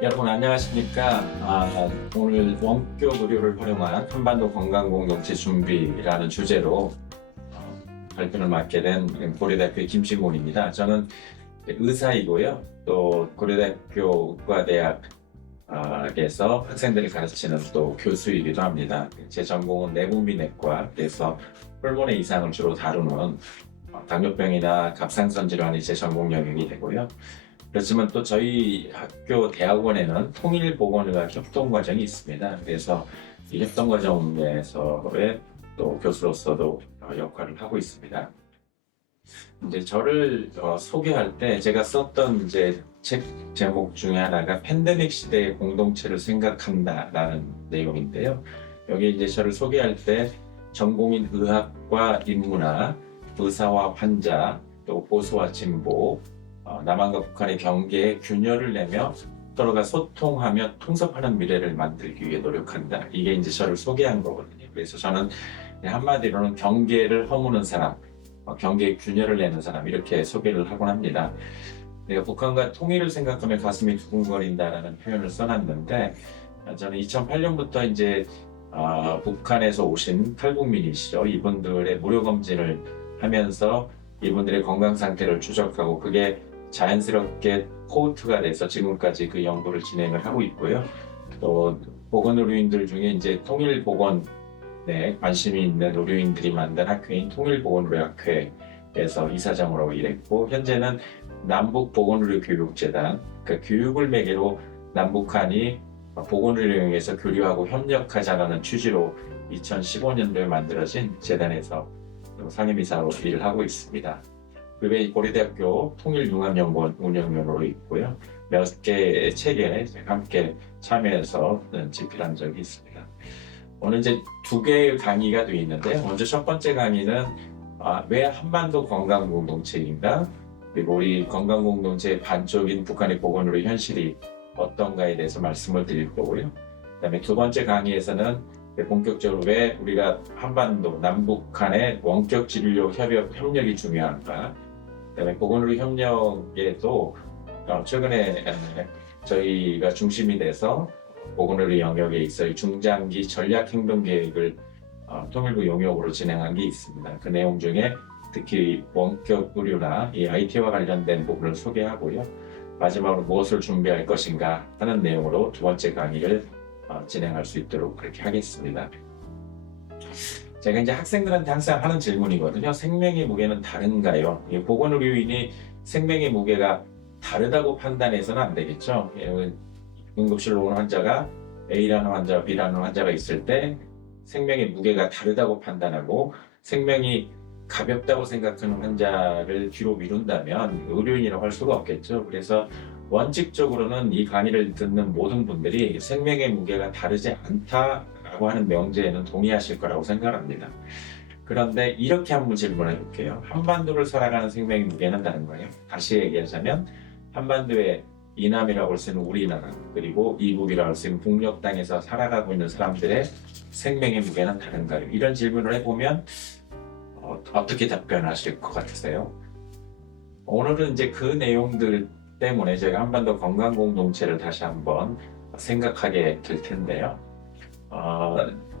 여러분 안녕하십니까? 오늘 원격 의료를 활용한 한반도 건강공동체 준비라는 주제로 발표를 맡게 된 고려대학교의 김신곤입니다. 저는 의사이고요. 또 고려대학교 의과대학에서 학생들을 가르치는 또 교수이기도 합니다. 제 전공은 내분비내과, 그래서 호르몬의 이상을 주로 다루는 당뇨병이나 갑상선 질환이 제 전공 영역이 되고요. 그렇지만 또 저희 학교 대학원에는 통일보건의학 협동과정이 있습니다. 그래서 이 협동과정에서의 또 교수로서도 역할을 하고 있습니다. 이제 저를 소개할 때 제가 썼던 이제 책 제목 중에 하나가 팬데믹 시대의 공동체를 생각한다라는 내용인데요. 여기 이제 저를 소개할 때 전공인 의학과 인문학, 의사와 환자, 또 보수와 진보, 남한과 북한의 경계에 균열을 내며 서로가 소통하며 통섭하는 미래를 만들기 위해 노력한다. 이게 이제 저를 소개한 거거든요. 그래서 저는 한마디로는 경계를 허무는 사람, 경계에 균열을 내는 사람, 이렇게 소개를 하곤 합니다. 내가 북한과 통일을 생각하며 가슴이 두근거린다라는 표현을 써놨는데, 저는 2008년부터 이제 북한에서 오신 탈북민이시죠. 이분들의 무료 검진을 하면서 이분들의 건강 상태를 추적하고 그게 자연스럽게 코호트가 돼서 지금까지 그 연구를 진행을 하고 있고요. 또 보건의료인들 중에 이제 통일보건에 관심이 있는 의료인들이 만든 학회인 통일보건의료학회에서 이사장으로 일했고, 현재는 남북보건의료교육재단, 그 교육을 매개로 남북한이 보건의료에서 교류하고 협력하자라는 취지로 2015년도에 만들어진 재단에서 상임이사로 일을 하고 있습니다. 그 외에 고려대학교 통일융합연구원 운영위원으로 있고요. 몇 개의 책에 함께 참여해서 집필한 적이 있습니다. 오늘 이제 두 개의 강의가 되어 있는데, 먼저 첫 번째 강의는 왜 한반도 건강공동체인가? 그리고 우리 건강공동체의 반쪽인 북한의 보건의료 현실이 어떤가에 대해서 말씀을 드릴 거고요. 그다음에 두 번째 강의에서는 본격적으로 왜 우리가 한반도 남북한의 원격 진료 협력이 중요한가? 그다음에 보건의료 협력에도 최근에 저희가 중심이 돼서 보건의료 영역에 있어 중장기 전략행동계획을 통일부 용역으로 진행한 게 있습니다. 그 내용 중에 특히 원격 의료나 이 IT와 관련된 부분을 소개하고요. 마지막으로 무엇을 준비할 것인가 하는 내용으로 두 번째 강의를 진행할 수 있도록 그렇게 하겠습니다. 제가 이제 학생들한테 항상 하는 질문이거든요. 생명의 무게는 다른가요? 보건의료인이 생명의 무게가 다르다고 판단해서는 안 되겠죠. 응급실로 오는 환자가 A라는 환자와 B라는 환자가 있을 때 생명의 무게가 다르다고 판단하고, 생명이 가볍다고 생각하는 환자를 뒤로 미룬다면 의료인이라고 할 수가 없겠죠. 그래서 원칙적으로는 이 강의를 듣는 모든 분들이 생명의 무게가 다르지 않다라고 하는 명제에는 동의하실 거라고 생각합니다. 그런데 이렇게 한번 질문해 볼게요. 한반도를 살아가는 생명의 무게는 다른가요? 다시 얘기하자면 한반도에 이남이라고 할 수 있는 우리나라, 그리고 이북이라고 할 수 있는 북녘 땅에서 살아가고 있는 사람들의 생명의 무게는 다른가요? 이런 질문을 해보면 어떻게 답변하실 것 같으세요? 오늘은 이제 그 내용들 때문에 제가 한반도 건강공동체를 다시 한번 생각하게 될 텐데요.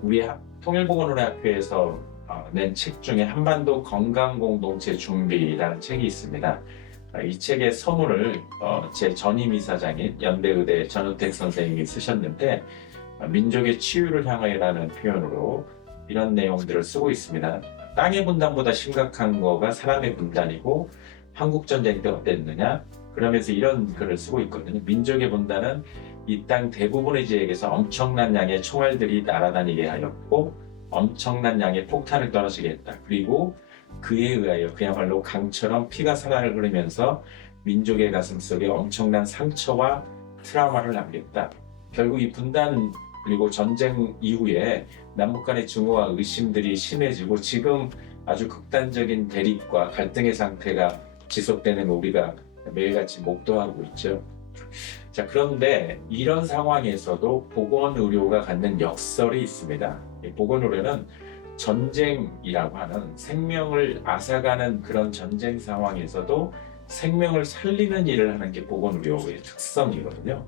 우리 통일보건의료학회에서 낸 책 중에 한반도 건강공동체 준비라는 책이 있습니다. 이 책의 서문을 제 전임 이사장인 연대의대 전우택 선생님이 쓰셨는데, 민족의 치유를 향하여라는 표현으로 이런 내용들을 쓰고 있습니다. 땅의 분단보다 심각한 거가 사람의 분단이고, 한국전쟁 때 어땠느냐? 그러면서 이런 글을 쓰고 있거든요. 민족의 분단은 이 땅 대부분의 지역에서 엄청난 양의 총알들이 날아다니게 하였고, 엄청난 양의 폭탄을 떨어지게 했다. 그리고 그에 의하여 그야말로 강처럼 피가 살아를 흐르면서 민족의 가슴 속에 엄청난 상처와 트라우마를 남겼다. 결국 이 분단 그리고 전쟁 이후에 남북 간의 증오와 의심들이 심해지고 지금 아주 극단적인 대립과 갈등의 상태가 지속되는 우리가 매일같이 목도하고 있죠. 자, 그런데 이런 상황에서도 보건의료가 갖는 역설이 있습니다. 이 보건의료는 전쟁이라고 하는 생명을 앗아가는 그런 전쟁 상황에서도 생명을 살리는 일을 하는 게 보건의료의 특성이거든요.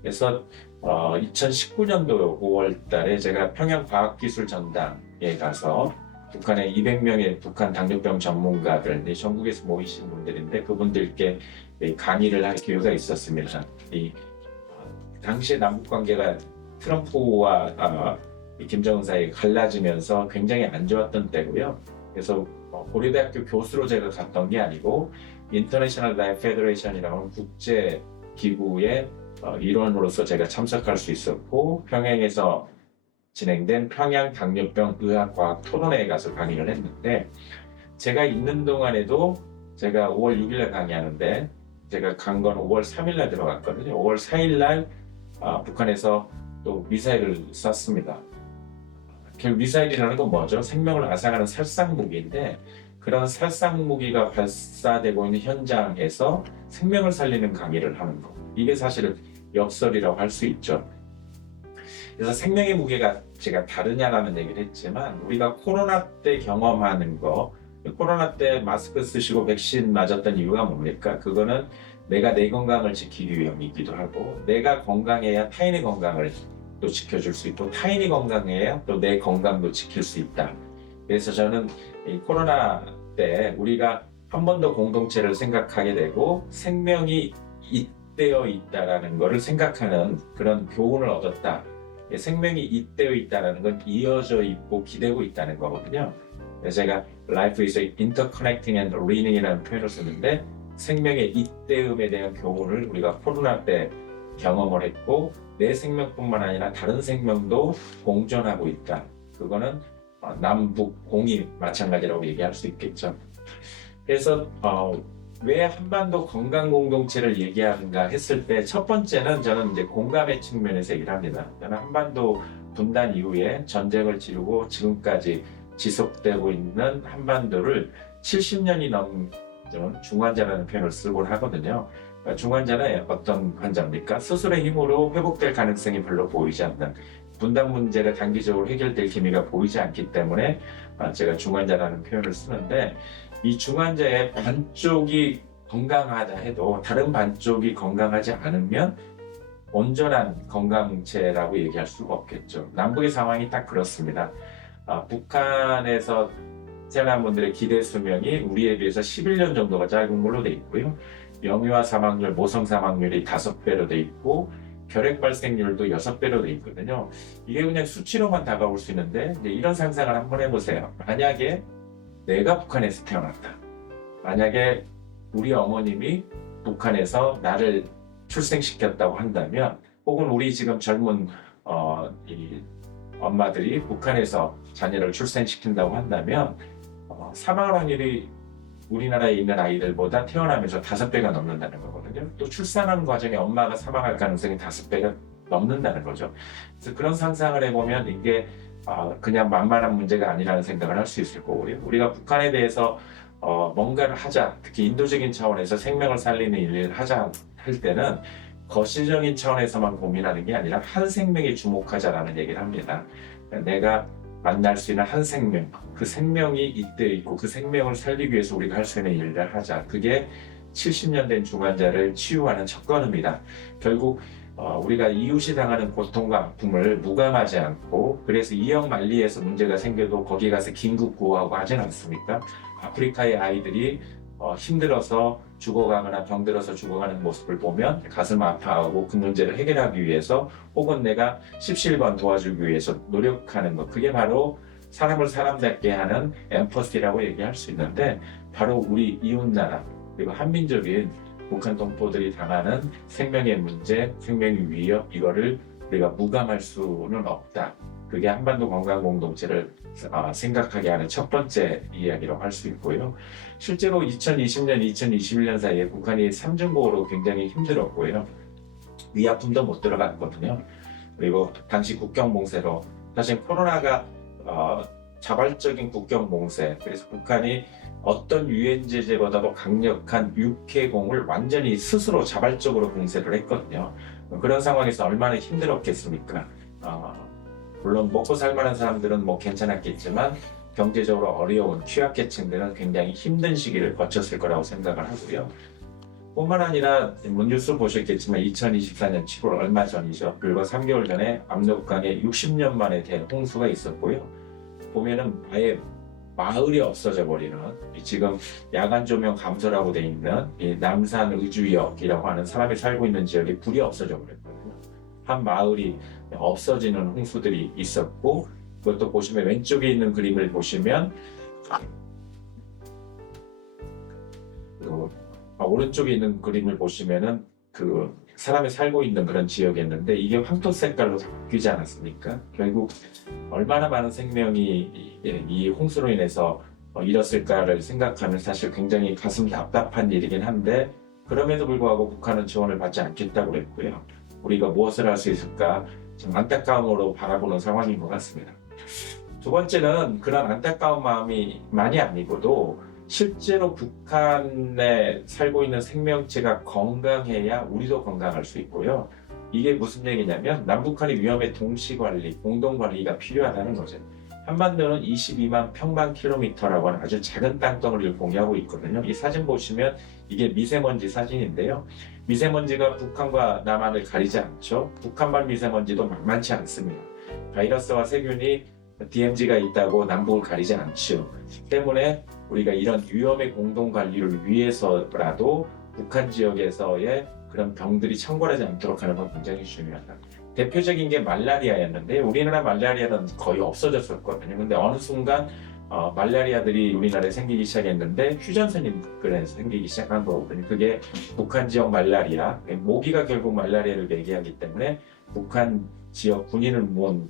그래서 2019년도 5월 달에 제가 평양과학기술전당에 가서 북한의 200명의 북한 당뇨병 전문가들, 전국에서 모이신 분들인데 그분들께 강의를 할 기회가 있었습니다. 당시에 남북 관계가 트럼프와 이 김정은 사이에 갈라지면서 굉장히 안 좋았던 때고요. 그래서 고려대학교 교수로 제가 갔던 게 아니고 인터내셔널 라이프 페더레이션이라는 국제 기구의 일원으로서 제가 참석할 수 있었고 평양에서 진행된 평양 당뇨병 의학과학 토론회에 가서 강의를 했는데 제가 있는 동안에도 제가 5월 6일에 강의하는데 제가 간 건 5월 3일날 들어갔거든요. 5월 4일날 북한에서 또 미사일을 쐈습니다. 결국 미사일이라는 건 뭐죠? 생명을 앗아가는 살상무기인데 그런 살상무기가 발사되고 있는 현장에서 생명을 살리는 강의를 하는 거. 이게 사실은 역설이라고 할 수 있죠. 그래서 생명의 무게가 제가 다르냐라는 얘기를 했지만 우리가 코로나 때 경험하는 거, 코로나 때 마스크 쓰시고 백신 맞았던 이유가 뭡니까? 그거는 내가 내 건강을 지키기 위함이기도 하고 내가 건강해야 타인의 건강을 또 지켜줄 수 있고 타인이 건강해야 또 내 건강도 지킬 수 있다. 그래서 저는 이 코로나 때 우리가 한 번 더 공동체를 생각하게 되고 생명이 잇대어 있다라는 것을 생각하는 그런 교훈을 얻었다. 생명이 잇대어 있다는 건 이어져 있고 기대고 있다는 거거든요. 그래서 제가 Life is interconnecting and learning이라는 표현을 쓰는데 생명의 잇대음에 대한 교훈을 우리가 코로나 때 경험을 했고 내 생명뿐만 아니라 다른 생명도 공존하고 있다. 그거는 남북 공이 마찬가지라고 얘기할 수 있겠죠. 그래서 왜 한반도 건강 공동체를 얘기하는가 했을 때 첫 번째는 저는 이제 공감의 측면에서 얘기를 합니다. 저는 한반도 분단 이후에 전쟁을 치르고 지금까지 지속되고 있는 한반도를 70년이 넘은 중환자라는 표현을 쓰곤 하거든요. 중환자는 어떤 환자입니까? 스스로의 힘으로 회복될 가능성이 별로 보이지 않는 분단 문제가 단기적으로 해결될 기미가 보이지 않기 때문에 제가 중환자라는 표현을 쓰는데 이 중환자의 반쪽이 건강하다 해도 다른 반쪽이 건강하지 않으면 온전한 건강체라고 얘기할 수가 없겠죠. 남북의 상황이 딱 그렇습니다. 북한에서 태어난 분들의 기대 수명이 우리에 비해서 11년 정도가 짧은 걸로 돼 있고요. 영유아 사망률, 모성 사망률이 5배로 돼 있고 결핵 발생률도 6배로 돼 있거든요. 이게 그냥 수치로만 다가올 수 있는데 이제 이런 상상을 한번 해보세요. 만약에 내가 북한에서 태어났다. 만약에 우리 어머님이 북한에서 나를 출생시켰다고 한다면 혹은 우리 지금 젊은 이 엄마들이 북한에서 자녀를 출생시킨다고 한다면 사망 확률이 우리나라에 있는 아이들보다 태어나면서 5배가 넘는다는 거거든요. 또 출산하는 과정에 엄마가 사망할 가능성이 5배가 넘는다는 거죠. 그래서 그런 상상을 해보면 이게 그냥 만만한 문제가 아니라는 생각을 할 수 있을 거고요. 우리가 북한에 대해서 뭔가를 하자, 특히 인도적인 차원에서 생명을 살리는 일을 하자 할 때는 거시적인 차원에서만 고민하는 게 아니라 한 생명에 주목하자라는 얘기를 합니다. 내가 만날 수 있는 한 생명, 그 생명이 이때 있고 그 생명을 살리기 위해서 우리가 할 수 있는 일을 하자. 그게 70년 된 중환자를 치유하는 첫 걸음이다. 결국 우리가 이웃이 당하는 고통과 아픔을 무감하지 않고 그래서 이역 만리에서 문제가 생겨도 거기 가서 긴급 구호하고 하진 않습니까? 아프리카의 아이들이 힘들어서 죽어가거나 병들어서 죽어가는 모습을 보면 가슴 아파하고 그 문제를 해결하기 위해서 혹은 내가 십시일반 도와주기 위해서 노력하는 것, 그게 바로 사람을 사람답게 하는 엠퍼시라고 얘기할 수 있는데 바로 우리 이웃나라 그리고 한민족인 북한 동포들이 당하는 생명의 문제, 생명의 위협, 이거를 우리가 무감할 수는 없다. 그게 한반도 건강 공동체를 생각하게 하는 첫 번째 이야기라고 할 수 있고요. 실제로 2020년, 2021년 사이에 북한이 삼중고로 굉장히 힘들었고요. 위아픔도 못 들어갔거든요. 그리고 당시 국경봉쇄로 사실 코로나가 자발적인 국경봉쇄, 그래서 북한이 어떤 유엔 제재보다도 강력한 육해공을 완전히 스스로 자발적으로 봉쇄를 했거든요. 그런 상황에서 얼마나 힘들었겠습니까? 물론 먹고 살만한 사람들은 뭐 괜찮았겠지만 경제적으로 어려운 취약계층들은 굉장히 힘든 시기를 거쳤을 거라고 생각을 하고요. 뿐만 아니라 뭐 뉴스 보셨겠지만 2024년 7월 얼마 전이죠. 불과 3개월 전에 압록강에 60년 만에 된 홍수가 있었고요. 보면은 아예 마을이 없어져 버리는, 지금 야간 조명 감소라고 돼 있는 이 남산 의주역이라고 하는 사람이 살고 있는 지역에 불이 없어져 버렸거든요. 한 마을이 없어지는 홍수들이 있었고, 그것도 보시면 왼쪽에 있는 그림을 보시면 오른쪽에 있는 그림을 보시면은 그 사람이 살고 있는 그런 지역이었는데 이게 황토 색깔로 바뀌지 않았습니까? 결국 얼마나 많은 생명이 이 홍수로 인해서 잃었을까를 생각하면 사실 굉장히 가슴 답답한 일이긴 한데, 그럼에도 불구하고 북한은 지원을 받지 않겠다고 그랬고요. 우리가 무엇을 할 수 있을까 좀 안타까움으로 바라보는 상황인 것 같습니다. 두 번째는 그런 안타까운 마음이 아니고도 실제로 북한에 살고 있는 생명체가 건강해야 우리도 건강할 수 있고요. 이게 무슨 얘기냐면 남북한의 위험의 동시관리, 공동관리가 필요하다는 거죠. 한반도는 22만 평방킬로미터라고 하는 아주 작은 땅덩어리를 공유하고 있거든요. 이 사진 보시면 이게 미세먼지 사진인데요. 미세먼지가 북한과 남한을 가리지 않죠. 북한발 미세먼지도 만만치 않습니다. 바이러스와 세균이 DMZ가 있다고 남북을 가리지 않죠. 때문에 우리가 이런 위험의 공동관리를 위해서라도 북한 지역에서의 그런 병들이 창궐하지 않도록 하는 건 굉장히 중요하다. 대표적인 게 말라리아였는데 우리나라 말라리아는 거의 없어졌었거든요. 근데 어느 순간 말라리아들이 우리나라에 생기기 시작했는데 휴전선이 인근에서 생기기 시작한 거거든요. 그게 북한 지역 말라리아, 모기가 결국 말라리아를 매개하기 때문에 북한 지역 군인을 모은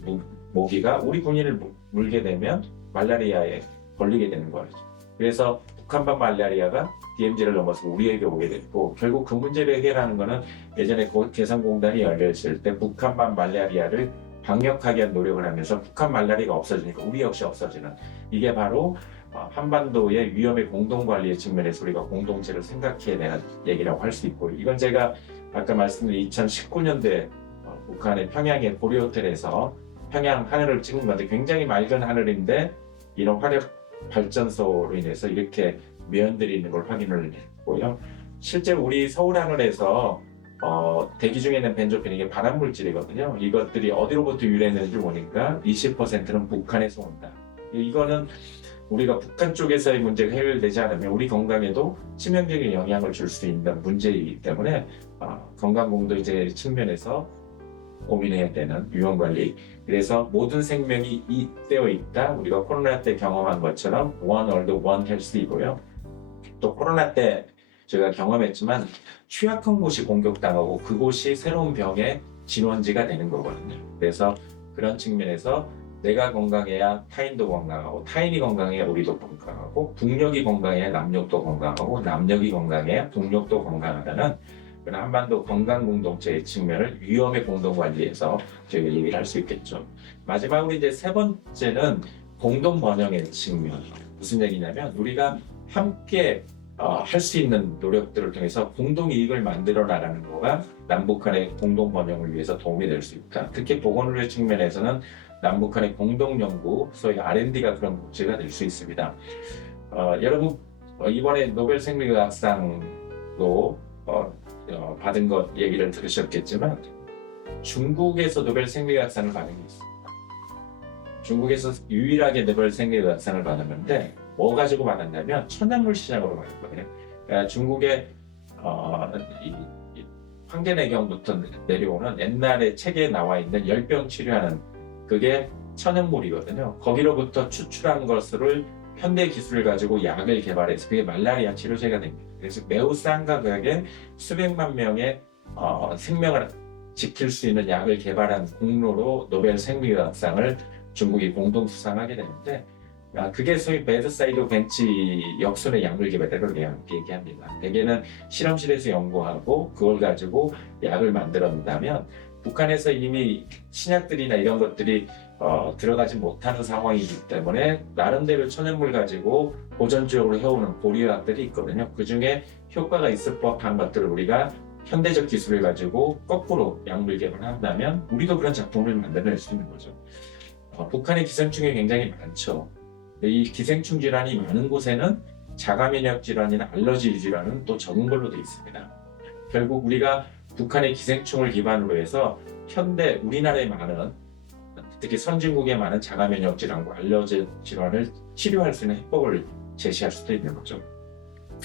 모기가 우리 군인을 물게 되면 말라리아에 걸리게 되는 거죠. 그래서 북한발 말라리아가 DMZ를 넘어서 우리에게 오게 됐고, 결국 그 문제를 해결하는 것은 예전에 개성공단이 열렸을 때 북한발 말라리아를 강력하게 한 노력을 하면서 북한 말라리아가 없어지니까 우리 역시 없어지는, 이게 바로 한반도의 위험의 공동관리의 측면에서 우리가 공동체를 생각해야 되는 얘기라고 할 수 있고, 이건 제가 아까 말씀드린 2019년도에 북한의 평양의 고려호텔에서 평양 하늘을 찍은 건데 굉장히 맑은 하늘인데 이런 화력 발전소로 인해서 이렇게 매연들이 있는 걸 확인을 했고요. 실제로 우리 서울 하늘에서 대기 중에 있는 벤조핀, 이게 발암 물질이거든요. 이것들이 어디로부터 유래했는지 보니까 20%는 북한에서 온다. 이거는 우리가 북한 쪽에서의 문제가 해결되지 않으면 우리 건강에도 치명적인 영향을 줄 수 있는 문제이기 때문에 건강 공동체 측면에서 고민해야 되는 위험관리. 그래서 모든 생명이 잇대어 있다. 우리가 코로나 때 경험한 것처럼 One World, One Health이고요. 또 코로나 때 제가 경험했지만 취약한 곳이 공격당하고 그곳이 새로운 병의 진원지가 되는 거거든요. 그래서 그런 측면에서 내가 건강해야 타인도 건강하고, 타인이 건강해야 우리도 건강하고, 북녘이 건강해야 남녘도 건강하고, 남녘이 건강해야 북녘도 건강하다는 그런 한반도 건강 공동체의 측면을 위험의 공동관리에서 저희가 얘기를 할 수 있겠죠. 마지막으로 이제 세 번째는 공동 번영의 측면. 무슨 얘기냐면 우리가 함께 할 수 있는 노력들을 통해서 공동 이익을 만들어 나가는 거가 남북한의 공동 번영을 위해서 도움이 될 수 있다. 특히 보건의료 측면에서는 남북한의 공동 연구, 소위 R&D가 그런 문제가 될 수 있습니다. 여러분 이번에 노벨 생리학상도 받은 것 얘기를 들으셨겠지만 중국에서 노벨 생리학상을 받은 게 있습니다. 중국에서 유일하게 노벨 생리학상을 받았는데 뭐 가지고 받았냐면 천연물 시장으로 받았거든요. 그러니까 중국의 황제내경부터 내려오는 옛날에 책에 나와 있는 열병 치료하는 그게 천연물이거든요. 거기로부터 추출한 것을 현대 기술을 가지고 약을 개발해서 그게 말라리아 치료제가 됩니다. 그래서 매우 싼 가격에 수백만 명의 생명을 지킬 수 있는 약을 개발한 공로로 노벨 생리학상을 중국이 공동 수상하게 되는데, 그게 소위 베드사이드 벤치 역순의 약물 개발을 얘기합니다. 대개는 실험실에서 연구하고 그걸 가지고 약을 만들었다면 북한에서 이미 신약들이나 이런 것들이 들어가지 못하는 상황이기 때문에 나름대로 천연물 가지고 보존적으로 해오는 보리약들이 있거든요. 그 중에 효과가 있을 법한 것들을 우리가 현대적 기술을 가지고 거꾸로 약물 개발한다면 우리도 그런 작품을 만들어낼 수 있는 거죠. 북한의 기생충이 굉장히 많죠. 이 기생충 질환이 많은 곳에는 자가면역 질환이나 알러지 질환은 또 적은 걸로 되어 있습니다. 결국 우리가 북한의 기생충을 기반으로 해서 현대 우리나라에 많은, 특히 선진국에 많은 자가면역 질환과 알러지 질환을 치료할 수 있는 해법을 제시할 수도 있는 거죠.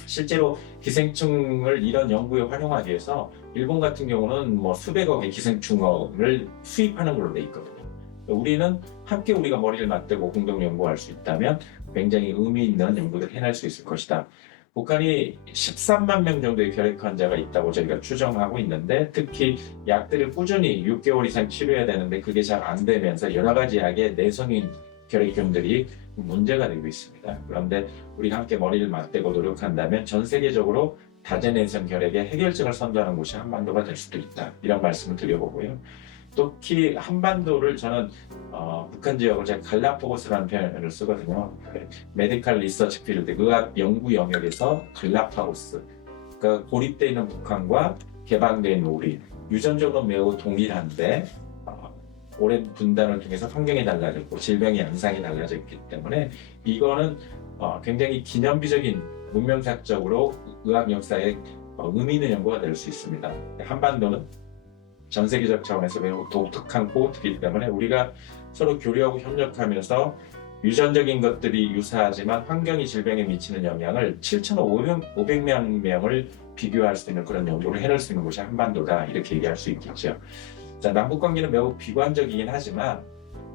실제로 기생충을 이런 연구에 활용하기 위해서 일본 같은 경우는 뭐 수백억의 기생충을 수입하는 걸로 돼 있거든요. 우리는 함께 우리가 머리를 맞대고 공동 연구할 수 있다면 굉장히 의미 있는 연구를 해낼 수 있을 것이다. 북한이 13만 명 정도의 결핵 환자가 있다고 저희가 추정하고 있는데, 특히 약들을 꾸준히 6개월 이상 치료해야 되는데 그게 잘 안 되면서 여러 가지 약의 내성인 결핵균들이 문제가 되고 있습니다. 그런데 우리가 함께 머리를 맞대고 노력한다면 전 세계적으로 다재내성 결핵의 해결책을 선도하는 곳이 한반도가 될 수도 있다. 이런 말씀을 드려보고요. 특히 한반도를 저는 북한 지역을 제가 갈라파고스라는 표현을 쓰거든요. 메디컬 리서치 필드, 의학 연구 영역에서 갈라파고스, 그러니까 고립되어 있는 북한과 개방되어 있는 우리, 유전적으로 매우 동일한데 오랜 분단을 통해서 환경이 달라졌고 질병의 양상이 달라졌기 때문에 이거는 굉장히 기념비적인 문명사적으로 의학 역사에 의미 있는 연구가 될 수 있습니다. 한반도는 전 세계적 차원에서 매우 독특한 코어트이기 때문에 우리가 서로 교류하고 협력하면서 유전적인 것들이 유사하지만 환경이 질병에 미치는 영향을 7,500만 명을 비교할 수 있는 그런 연구를 해낼 수 있는 곳이 한반도다, 이렇게 얘기할 수 있겠죠. 자, 남북관계는 매우 비관적이긴 하지만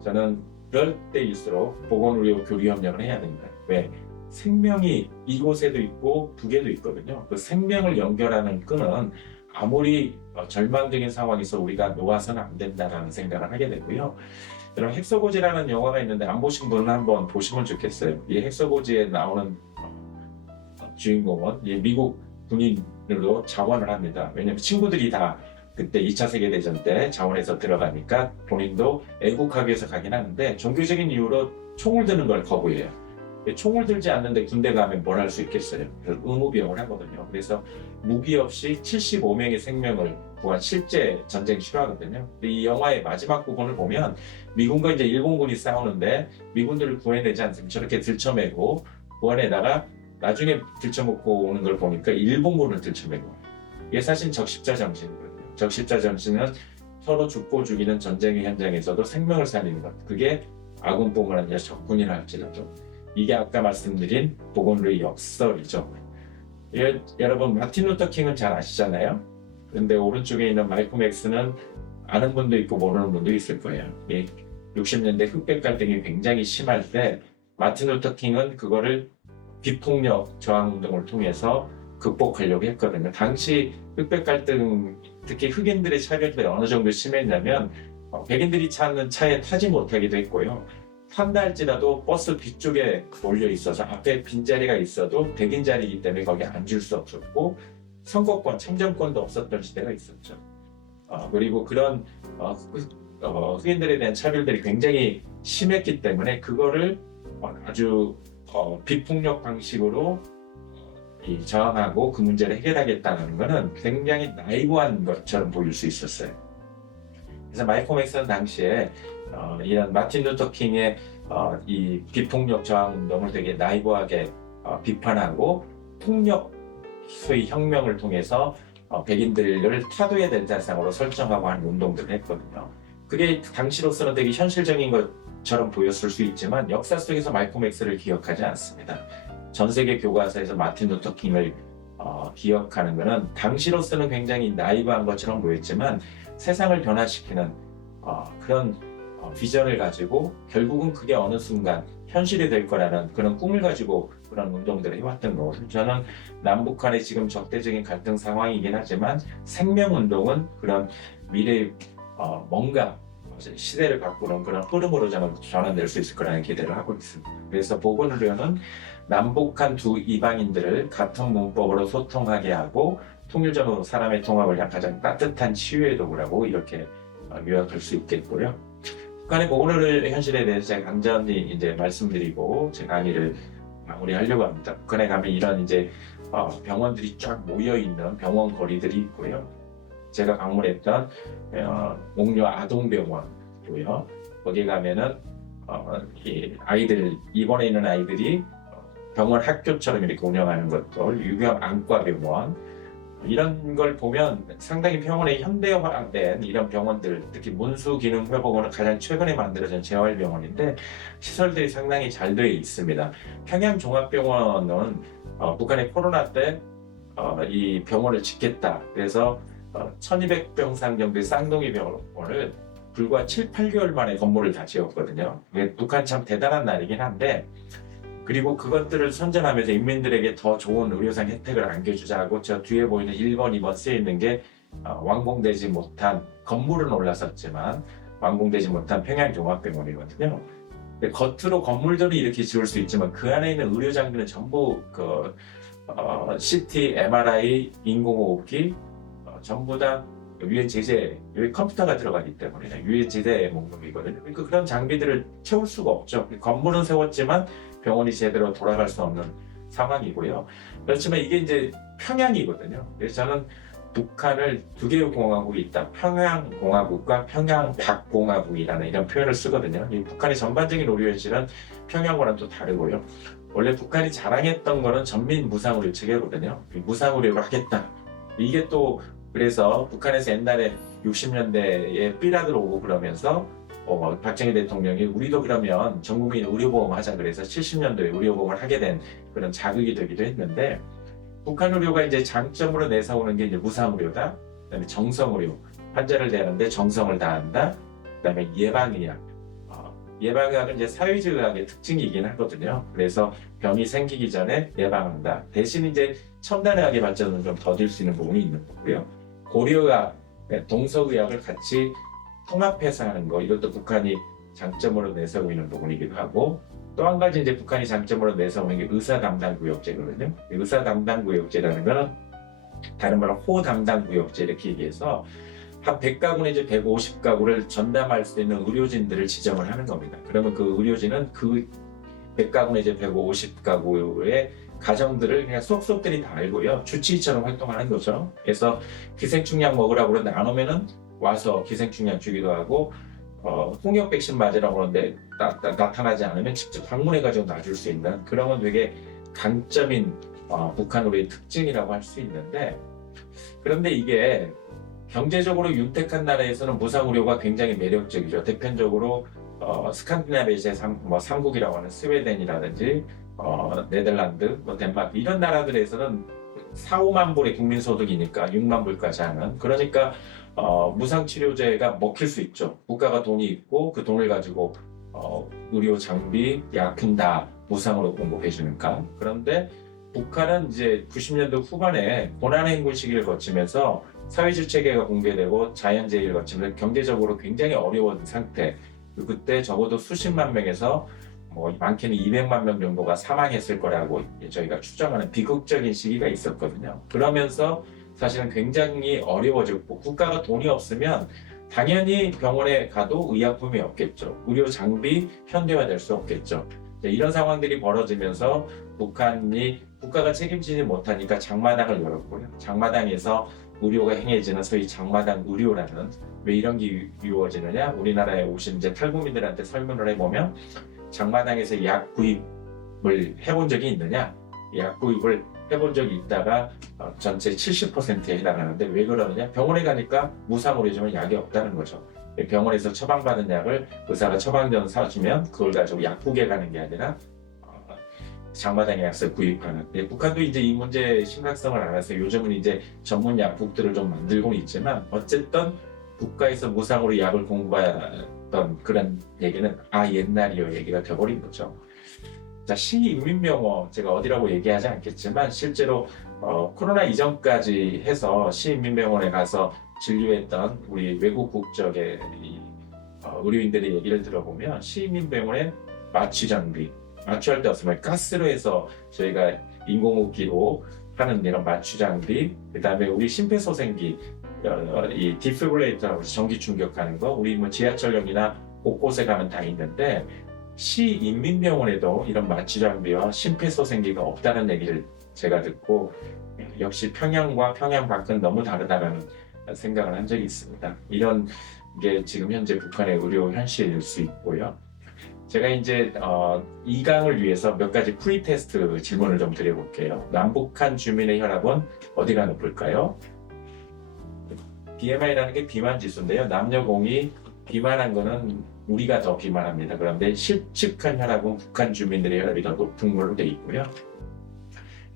저는 그럴 때일수록 보건의료 교류 협력을 해야 됩니다. 왜? 생명이 이곳에도 있고 북에도 있거든요. 그 생명을 연결하는 끈은 아무리 절망적인 상황에서 우리가 놓아서는 안 된다는 생각을 하게 되고요. 여러분, 헥소고지라는 영화가 있는데 안 보신 분은 한번 보시면 좋겠어요. 이 헥소고지에 나오는 주인공은 미국 군인으로 자원을 합니다. 왜냐하면 친구들이 다 그때 2차 세계대전 때 자원에서 들어가니까 본인도 애국하기 위해서 가긴 하는데 종교적인 이유로 총을 드는 걸 거부해요. 총을 들지 않는데 군대 가면 뭘 할 수 있겠어요. 그래서 의무비용을 하거든요. 그래서 무기 없이 75명의 생명을 구한 실제 전쟁 실화거든요. 이 영화의 마지막 부분을 보면 미군과 이제 일본군이 싸우는데 미군들을 구해내지 않습니까? 저렇게 들쳐매고 구원에다가 나중에 들쳐먹고 오는 걸 보니까 일본군을 들쳐매고 와요. 이게 사실 적십자 정신이거든요. 적십자 정신은 서로 죽고 죽이는 전쟁의 현장에서도 생명을 살리는 것. 그게 아군뿐만 아니라 적군이라 할지라도. 이게 아까 말씀드린 보건의료 역설이죠. 여러분, 마틴 루터 킹은 잘 아시잖아요. 그런데 오른쪽에 있는 말콤 X는 아는 분도 있고 모르는 분도 있을 거예요. 60년대 흑백 갈등이 굉장히 심할 때 마틴 루터 킹은 그거를 비폭력 저항 운동을 통해서 극복하려고 했거든요. 당시 흑백 갈등, 특히 흑인들의 차별들이 어느 정도 심했냐면 백인들이 타는 차에 타지 못하기도 했고요. 탄다 할지라도 버스 뒤쪽에 몰려 있어서 앞에 빈자리가 있어도 백인 자리이기 때문에 거기 앉을 수 없었고 선거권, 참정권도 없었던 시대가 있었죠. 그리고 그런 흑인들에 대한 차별들이 굉장히 심했기 때문에 그거를 아주 비폭력 방식으로 저항하고 그 문제를 해결하겠다는 것은 굉장히 나이브한 것처럼 보일 수 있었어요. 그래서 말콤 X는 당시에 이런 마틴 루터 킹의 이 비폭력 저항 운동을 되게 나이브하게 비판하고 폭력, 소위 혁명을 통해서 백인들을 타도의 대상으로 설정하고 하는 운동들을 했거든요. 그게 당시로서는 되게 현실적인 것처럼 보였을 수 있지만 역사 속에서 말콤 X를 기억하지 않습니다. 전 세계 교과서에서 마틴 루터 킹을 기억하는 것은 당시로서는 굉장히 나이브한 것처럼 보였지만 세상을 변화시키는 그런 비전을 가지고 결국은 그게 어느 순간 현실이 될 거라는 그런 꿈을 가지고 그런 운동들을 해왔던 거거든요. 저는 남북한의 지금 적대적인 갈등 상황이긴 하지만 생명운동은 그런 미래의 뭔가 시대를 바꾸는 그런 흐름으로 저는 전환될 수 있을 거라는 기대를 하고 있습니다. 그래서 보건의료는 남북한 두 이방인들을 같은 문법으로 소통하게 하고 통일적으로 사람의 통합을 위한 가장 따뜻한 치유의 도구라고 이렇게 요약할 수 있겠고요. 북한의 보건의료 현실에 대해서 제가 간단히 이제 말씀드리고 제 강의를 마무리하려고 합니다. 북한에 가면 이런 이제 병원들이 쫙 모여 있는 병원 거리들이 있고요. 제가 방문했던 옥류 아동병원이고요. 거기 가면은 이 아이들 입원해 있는 아이들이 병원 학교처럼 이렇게 운영하는 것들, 유명 안과병원 이런 걸 보면 상당히 병원에 현대화된 이런 병원들, 특히 문수기능회복원은 가장 최근에 만들어진 재활병원인데 시설들이 상당히 잘 되어 있습니다. 평양종합병원은 북한의 코로나 때 이 병원을 짓겠다. 그래서 1200병상 정도의 쌍둥이 병원을 불과 7, 8개월 만에 건물을 다 지었거든요. 북한 참 대단한 나라이긴 한데 그리고 그것들을 선전하면서 인민들에게 더 좋은 의료상 혜택을 안겨주자고 저 뒤에 보이는 1번, 2번 쓰여 있는 게 완공되지 못한 건물은 올라섰지만 완공되지 못한 평양종합병원이거든요. 겉으로 건물들은 이렇게 지을 수 있지만 그 안에 있는 의료 장비는 전부 CT, MRI, 인공호흡기 전부 다 유엔 제재, 여기 컴퓨터가 들어가기 때문에 유엔 제재 목록이거든요. 그러니까 그런 장비들을 채울 수가 없죠. 건물은 세웠지만 병원이 제대로 돌아갈 수 없는 상황이고요. 그렇지만 이게 이제 평양이거든요. 그래서 저는 북한을 두 개의 공화국이 있다. 평양공화국과 평양박공화국이라는 이런 표현을 쓰거든요. 이 북한의 전반적인 의료 현실은 평양과는 또 다르고요. 원래 북한이 자랑했던 거는 전민 무상의료 체계거든요. 무상의료를 하겠다. 이게 또 그래서 북한에서 옛날에 60년대에 삐라들 오고 그러면서 박정희 대통령이 우리도 그러면 전국민 의료보험 하자 그래서 70년도에 의료보험을 하게 된 그런 자극이 되기도 했는데 북한 의료가 이제 장점으로 내세우는 게 이제 무상의료다. 그다음에 정성의료, 환자를 대하는데 정성을 다한다. 그다음에 예방의학. 예방의학은 이제 사회주의학의 특징이긴 하거든요. 그래서 병이 생기기 전에 예방한다. 대신 이제 첨단의학의 발전은 좀 더딜 수 있는 부분이 있는 거고요. 고려의학, 동서의학을 같이 통합해서 하는 거 이것도 북한이 장점으로 내세우고 있는 부분이기도 하고 또 한 가지 이제 북한이 장점으로 내세우는 게 의사 담당 구역제거든요. 의사 담당 구역제라는 거는 다른 말로 호 담당 구역제 이렇게 얘기해서 한 100가구나 이제 150가구를 전담할 수 있는 의료진들을 지정을 하는 겁니다. 그러면 그 의료진은 그 100가구나 이제 150가구의 가정들을 그냥 속속들이 다 알고요. 주치의처럼 활동하는 거죠. 그래서 기생충약 먹으라고 그러는데 안 오면은 와서 기생충약 주기도 하고 홍역 백신 맞으라고 그러는데 나타나지 않으면 직접 방문해가지고 놔줄 수 있는 그런 건 되게 강점인 북한 의료의 특징이라고 할 수 있는데 그런데 이게 경제적으로 윤택한 나라에서는 무상의료가 굉장히 매력적이죠. 대표적으로 스칸디나비아 제3국이라고 하는 스웨덴이라든지 네덜란드, 덴마크 이런 나라들에서는 4, 5만 불의 국민소득이니까 6만 불까지 하는 그러니까 무상치료제가 먹힐 수 있죠. 국가가 돈이 있고 그 돈을 가지고 의료 장비, 약품 다 무상으로 공급해 주니까 그런데 북한은 이제 90년대 후반에 고난의 행군 시기를 거치면서 사회주의 체계가 붕괴되고 자연재해를 거치면서 경제적으로 굉장히 어려운 상태 그때 적어도 수십만 명에서 많게는 200만 명 정도가 사망했을 거라고 저희가 추정하는 비극적인 시기가 있었거든요. 그러면서 사실은 굉장히 어려워졌고 국가가 돈이 없으면 당연히 병원에 가도 의약품이 없겠죠. 의료 장비 현대화될 수 없겠죠. 이런 상황들이 벌어지면서 북한이 국가가 책임지지 못하니까 장마당을 열었고요. 장마당에서 의료가 행해지는 소위 장마당 의료라는 왜 이런 게 이루어지느냐 우리나라에 오신 이제 탈북민들한테 설문을 해보면 장마당에서 약 구입을 해본 적이 있느냐 약 구입을 해본 적이 있다가 전체 70%에 해당하는데 왜 그러느냐 병원에 가니까 무상의료지만 약이 없다는 거죠. 병원에서 처방받은 약을 의사가 처방전 사주면 그걸 가지고 약국에 가는 게 아니라 장마당 약을 구입하는. 북한도 이제 이 문제의 심각성을 알아서 요즘은 이제 전문 약국들을 좀 만들고 있지만 어쨌든 국가에서 무상으로 약을 공급하던 그런 얘기는 옛날이요 얘기가 돼버린 거죠. 자, 시인민병원 제가 어디라고 얘기하지 않겠지만 실제로 코로나 이전까지 해서 시인민병원에 가서 진료했던 우리 외국 국적의 의료인들의 얘기를 들어보면 시인민병원의 마취 장비 마취할 때 없으면 가스로 해서 저희가 인공호흡기로 하는 이런 마취 장비 그 다음에 우리 심폐소생기 이 디피브레이터라고 전기 충격하는 거 우리 뭐 지하철역이나 곳곳에 가면 다 있는데 시인민병원에도 이런 마취 장비와 심폐소생기가 없다는 얘기를 제가 듣고 역시 평양과 평양 밖은 너무 다르다는 생각을 한 적이 있습니다. 이런 게 지금 현재 북한의 의료 현실일 수 있고요. 제가 이제 2강을 위해서 몇 가지 프리테스트 질문을 좀 드려볼게요. 남북한 주민의 혈압은 어디가 높을까요? BMI라는 게 비만 지수인데요. 남녀 공이 비만한 거는 우리가 더 비만합니다. 그런데 실측한 혈압은 북한 주민들의 혈압이 더 높은 걸로 되어 있고요.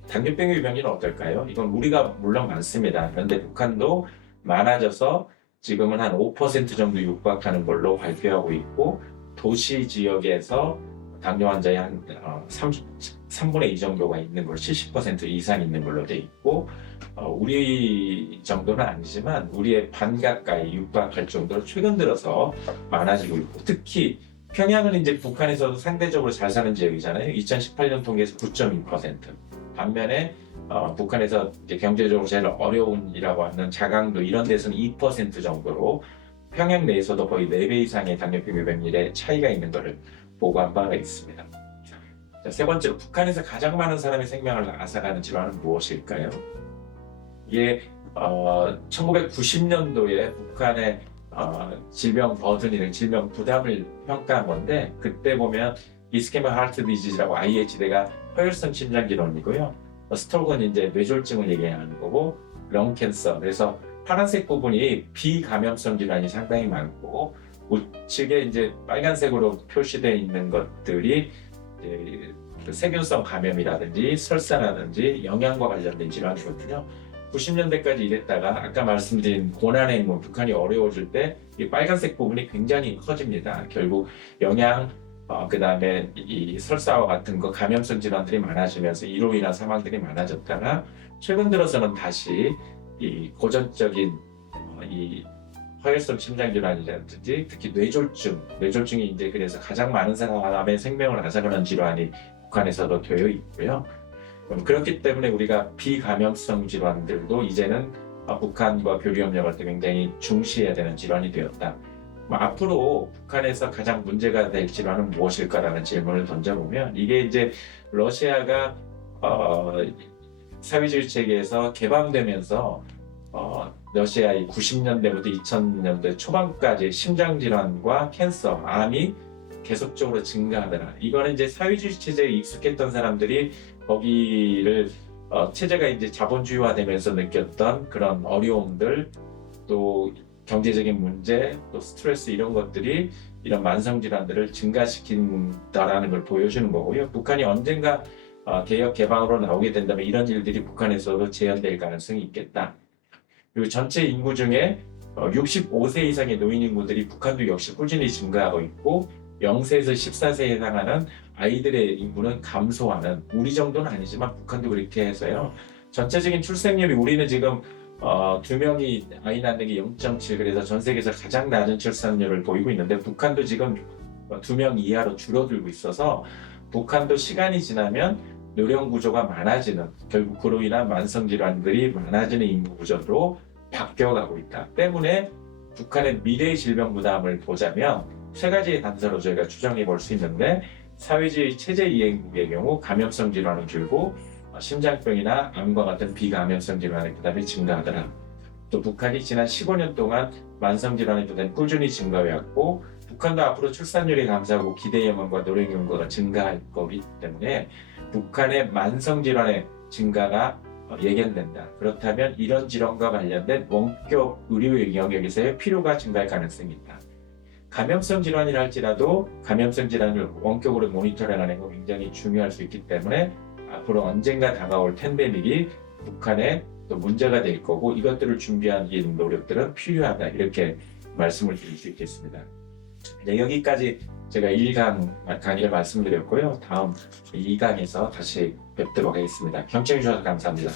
당뇨병의 유병률은 어떨까요? 이건 우리가 물론 많습니다. 그런데 북한도 많아져서 지금은 한 5% 정도 육박하는 걸로 발표하고 있고, 도시 지역에서 당뇨 환자의 한 3분의 2 정도가 있는 걸로, 70% 이상 있는 걸로 돼 있고, 우리 정도는 아니지만 우리의 반 가까이 육박할 정도로 최근 들어서 많아지고 있고, 특히 평양은 이제 북한에서도 상대적으로 잘 사는 지역이잖아요. 2018년 통계에서 9.2%. 반면에 북한에서 이제 경제적으로 제일 어려운이라고 하는 자강도 이런 데서는 2% 정도로 평양 내에서도 거의 4배 이상의 당뇨병 유병률에 차이가 있는 것을 보고한 바가 있습니다. 자, 세 번째로 북한에서 가장 많은 사람의 생명을 앗아가는 질환은 무엇일까요? 이게 1990년도에 북한의 질병 버든이나 질병 부담을 평가한 건데, 그때 보면 이스케마 하트 디지즈라고 IH대가 허혈성 심장 질환이고요. 스톡은 이제 뇌졸중을 얘기하는 거고, 렁 캔서. 그래서 파란색 부분이 비감염성 질환이 상당히 많고, 우측에 이제 빨간색으로 표시되어 있는 것들이 이제 세균성 감염이라든지 설사라든지 영양과 관련된 질환이거든요. 90년대까지 이랬다가 아까 말씀드린 고난의 행군, 북한이 어려워질 때 이 빨간색 부분이 굉장히 커집니다. 결국 영양, 그 다음에 이 설사와 같은 거 감염성 질환들이 많아지면서 이로 인한 사망들이 많아졌다가, 최근 들어서는 다시 이 고전적인 이 허혈성 심장 질환이라든지 특히 뇌졸중이 이제 그래서 가장 많은 사람의 생명을 앗아가는 질환이 북한에서도 되어 있고요. 그렇기 때문에 우리가 비감염성 질환들도 이제는 북한과 교류 협력할 때 굉장히 중시해야 되는 질환이 되었다. 앞으로 북한에서 가장 문제가 될 질환은 무엇일까라는 질문을 던져보면, 이게 이제 러시아가 사회주의 체계에서 개방되면서 러시아의 90년대부터 2000년대 초반까지 심장질환과 캔서, 암이 계속적으로 증가하더라. 이거는 이제 사회주의 체제에 익숙했던 사람들이 거기를 체제가 이제 자본주의화되면서 느꼈던 그런 어려움들, 또 경제적인 문제, 또 스트레스, 이런 것들이 이런 만성질환들을 증가시킨다라는 걸 보여주는 거고요. 북한이 언젠가 개혁 개방으로 나오게 된다면 이런 일들이 북한에서도 재현될 가능성이 있겠다. 그리고 전체 인구 중에 65세 이상의 노인 인구들이 북한도 역시 꾸준히 증가하고 있고, 0세에서 14세에 해당하는 아이들의 인구는 감소하는, 우리 정도는 아니지만 북한도 그렇게 해서요. 전체적인 출생률이 우리는 지금 2명이 아이 낳는 게 0.7, 그래서 전 세계에서 가장 낮은 출산율을 보이고 있는데, 북한도 지금 2명 이하로 줄어들고 있어서 북한도 시간이 지나면 노령 구조가 많아지는, 결국 그로 인한 만성 질환들이 많아지는 인구 구조로 바뀌어가고 있다. 때문에 북한의 미래의 질병 부담을 보자면 세 가지의 단서로 저희가 추정해 볼 수 있는데, 사회주의 체제 이행국의 경우 감염성 질환은 줄고 심장병이나 암과 같은 비감염성 질환의 부담이 증가하더라. 또 북한이 지난 15년 동안 만성 질환의 부담이 꾸준히 증가해왔고, 북한도 앞으로 출산율이 감소하고 기대 예방과 노령 연구가 증가할 거기 때문에 북한의 만성 질환의 증가가 예견된다. 그렇다면 이런 질환과 관련된 원격 의료 영역에서의 필요가 증가할 가능성이 있다. 감염성 질환이라 할지라도 감염성 질환을 원격으로 모니터링하는 거 굉장히 중요할 수 있기 때문에 앞으로 언젠가 다가올 팬데믹이 북한에 또 문제가 될 거고, 이것들을 준비하는 노력들은 필요하다, 이렇게 말씀을 드릴 수 있겠습니다. 네, 여기까지 제가 1강 강의를 말씀드렸고요. 다음 2강에서 다시 뵙도록 하겠습니다. 경청해 주셔서 감사합니다.